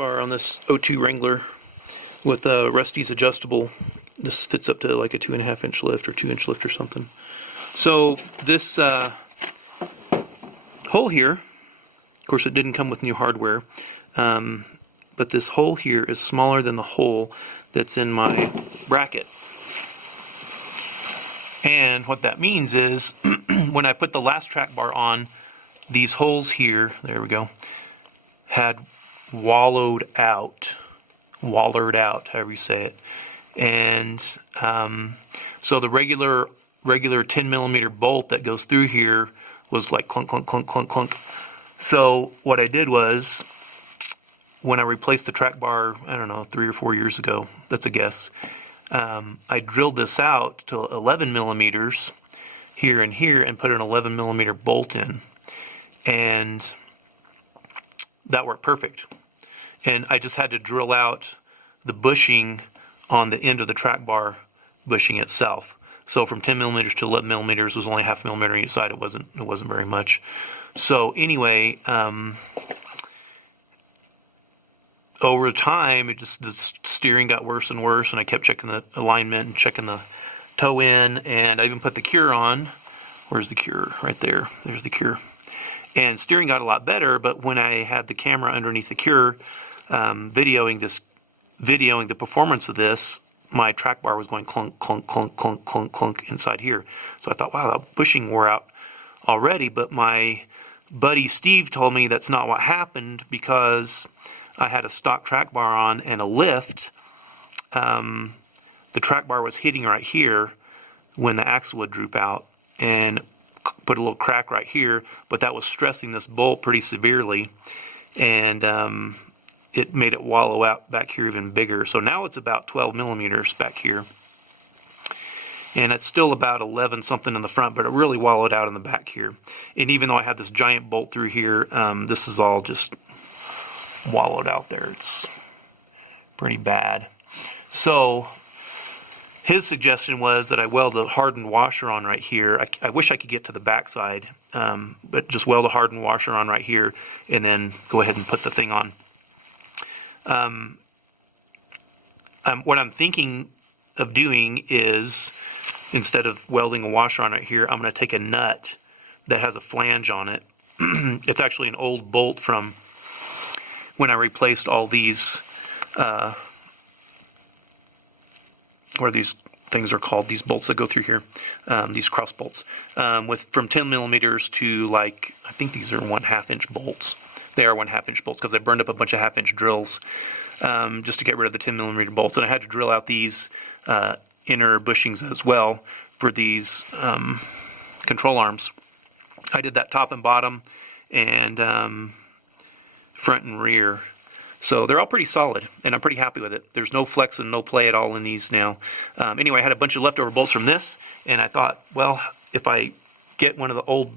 bar on this O2 Wrangler with Rusty's adjustable. This fits up to like a 2.5-inch lift or 2-inch lift or something. So this hole here, of course it didn't come with new hardware, but this hole here is smaller than the hole that's in my bracket. And what that means is when I put the last track bar on, these holes here, there we go, had wallered out, however you say it. And so the regular 10mm bolt that goes through here was like clunk, clunk, clunk, clunk, clunk. So what I did was, when I replaced the track bar, I don't know, 3 or 4 years ago, that's a guess, I drilled this out to 11mm here and here and put an 11mm bolt in. And that worked perfect. And I just had to drill out the bushing on the end of the track bar bushing itself. So from 10mm to 11mm was only 0.5 millimeter on each side. It wasn't very much. So anyway, over time, the steering got worse and worse, and I kept checking the alignment and checking the toe in, and I even put the cure on. Where's the cure? Right there. There's the cure. And steering got a lot better, but when I had the camera underneath the cure, videoing the performance of this, my track bar was going clunk, clunk, clunk, clunk, clunk, clunk inside here. So I thought, wow, that bushing wore out already, but my buddy Steve told me that's not what happened, because I had a stock track bar on and a lift. The track bar was hitting right here when the axle would droop out and put a little crack right here, but that was stressing this bolt pretty severely, and it made it wallow out back here even bigger. So now it's about 12mm back here, and it's still about 11 something in the front, but it really wallowed out in the back here. And even though I had this giant bolt through here, this is all just wallowed out there. It's pretty bad. So his suggestion was that I weld a hardened washer on right here. I wish I could get to the back side, but just weld a hardened washer on right here and then go ahead and put the thing on. What I'm thinking of doing is, instead of welding a washer on right here, I'm going to take a nut that has a flange on it. It's actually an old bolt from when I replaced all these, what are these things are called, these bolts that go through here, these cross bolts, from 10mm to, like, I think these are 1/2-inch bolts. They are 1/2-inch bolts, because I burned up a bunch of 1/2-inch drills just to get rid of the 10mm bolts, and I had to drill out these inner bushings as well for these control arms. I did that top and bottom and front and rear. So they're all pretty solid, and I'm pretty happy with it. There's no flex and no play at all in these now. Anyway, I had a bunch of leftover bolts from this, and I thought, well, if I get one of the old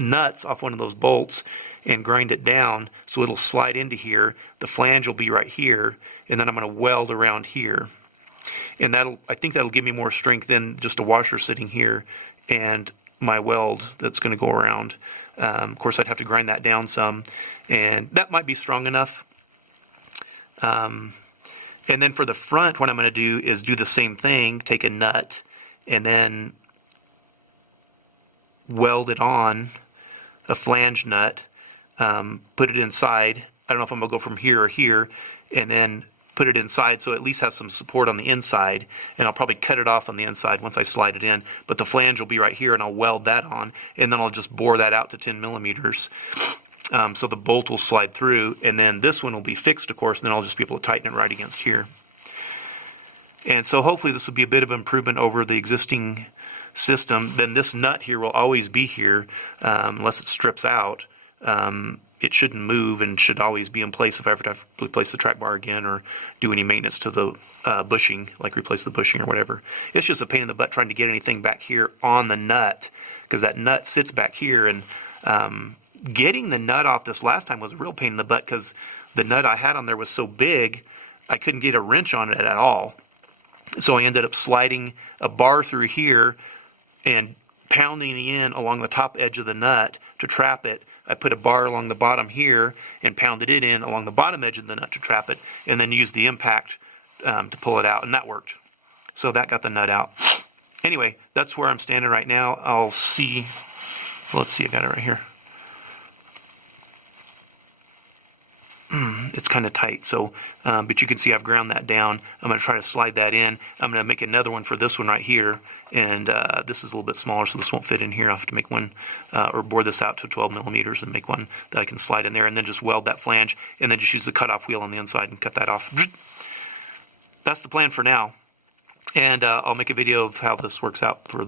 nuts off one of those bolts and grind it down so it'll slide into here, the flange will be right here, and then I'm going to weld around here. And I think that'll give me more strength than just a washer sitting here and my weld that's going to go around. Of course, I'd have to grind that down some, and that might be strong enough. And then for the front, what I'm going to do is do the same thing, take a nut and then weld it on, a flange nut, put it inside. I don't know if I'm going to go from here or here, and then put it inside so it at least has some support on the inside, and I'll probably cut it off on the inside once I slide it in, but the flange will be right here, and I'll weld that on, and then I'll just bore that out to 10mm. So the bolt will slide through, and then this one will be fixed, of course, and then I'll just be able to tighten it right against here. And so hopefully this will be a bit of improvement over the existing system. Then this nut here will always be here unless it strips out. It shouldn't move and should always be in place if I ever have to replace the track bar again or do any maintenance to the bushing, like replace the bushing or whatever. It's just a pain in the butt trying to get anything back here on the nut, because that nut sits back here, and getting the nut off this last time was a real pain in the butt, because the nut I had on there was so big I couldn't get a wrench on it at all. So I ended up sliding a bar through here and pounding in along the top edge of the nut to trap it I put a bar along the bottom here and pounded it in along the bottom edge of the nut to trap it, and then used the impact to pull it out, and that worked. So that got the nut out. Anyway, that's where I'm standing right now. I'll see. Let's see, I got it right here. It's kind of tight, so but you can see I've ground that down. I'm going to try to slide that in. I'm going to make another one for this one right here, and this is a little bit smaller, so this won't fit in here. I'll have to make one or bore this out to 12 millimeters and make one that I can slide in there, and then just weld that flange, and then just use the cutoff wheel on the inside and cut that off. That's the plan for now, and I'll make a video of how this works out for the